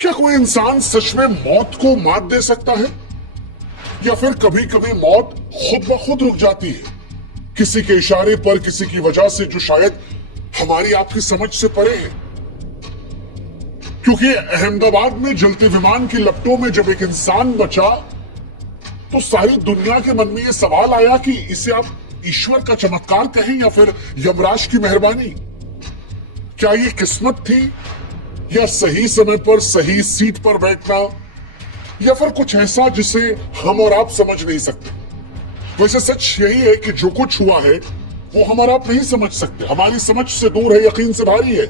क्या कोई इंसान सच में मौत को मात दे सकता है, या फिर कभी कभी मौत खुद ब खुद रुक जाती है किसी के इशारे पर, किसी की वजह से जो शायद हमारी आपकी समझ से परे है। क्योंकि अहमदाबाद में जलते विमान की लपटों में जब एक इंसान बचा तो सारी दुनिया के मन में यह सवाल आया कि इसे आप ईश्वर का चमत्कार कहें या फिर यमराज की मेहरबानी। क्या ये किस्मत थी, या सही समय पर सही सीट पर बैठना, या फिर कुछ ऐसा जिसे हम और आप समझ नहीं सकते। वैसे सच यही है कि जो कुछ हुआ है वो हम और आप नहीं समझ सकते, हमारी समझ से दूर है, यकीन से भारी है।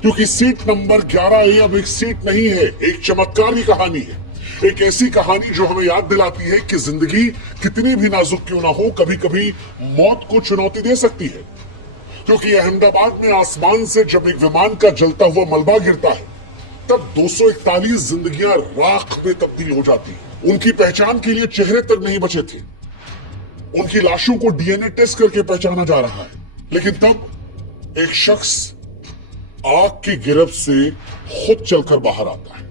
क्योंकि सीट नंबर 11A अब एक सीट नहीं है, एक चमत्कार की कहानी है। एक ऐसी कहानी जो हमें याद दिलाती है कि जिंदगी कितनी भी नाजुक क्यों ना हो, कभी कभी मौत को चुनौती दे सकती है। क्योंकि अहमदाबाद में आसमान से जब एक विमान का जलता हुआ मलबा गिरता है तब 241 जिंदगियां राख में तब्दील हो जाती हैं। उनकी पहचान के लिए चेहरे तक नहीं बचे थे, उनकी लाशों को डीएनए टेस्ट करके पहचाना जा रहा है। लेकिन तब एक शख्स आग की गिरफ्त से खुद चलकर बाहर आता है।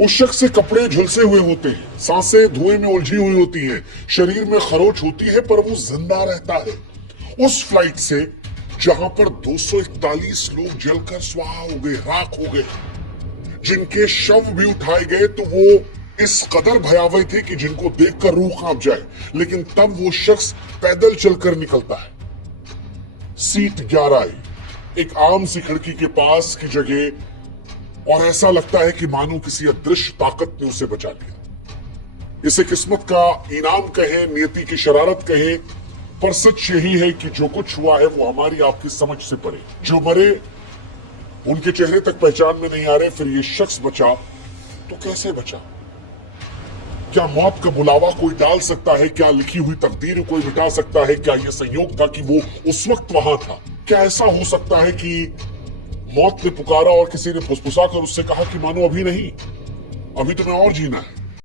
उस शख्स से कपड़े झुलसे हुए होते हैं, सांसें धुएं में उलझी हुई होती हैं, शरीर में खरोच होती है, पर वो जिंदा रहता है। उस फ्लाइट से जहां पर 241 लोग जलकर स्वाहा हो गए, राख हो गए, जिनके शव भी उठाए गए तो वो इस कदर भयावह थे कि जिनको देखकर रूह कांप जाए। लेकिन तब वो शख्स पैदल चलकर निकलता है। सीट 11A एक आम सी खिड़की के पास की जगह, और ऐसा लगता है कि मानो किसी अदृश्य ताकत ने उसे बचा लिया। इसे किस्मत का इनाम कहे, नियति की शरारत कहे, पर सच यही है कि जो कुछ हुआ है वो हमारी आपकी समझ से परे। जो मरे उनके चेहरे तक पहचान में नहीं आ रहे, फिर ये शख्स बचा तो कैसे बचा? क्या मौत का बुलावा कोई डाल सकता है? क्या लिखी हुई तकदीर कोई मिटा सकता है? क्या यह संयोग था कि वो उस वक्त वहां था? क्या ऐसा हो सकता है कि मौत ने पुकारा और किसी ने फुसफुसा कर उससे कहा कि मानो अभी नहीं, अभी तुम्हें और जीना है?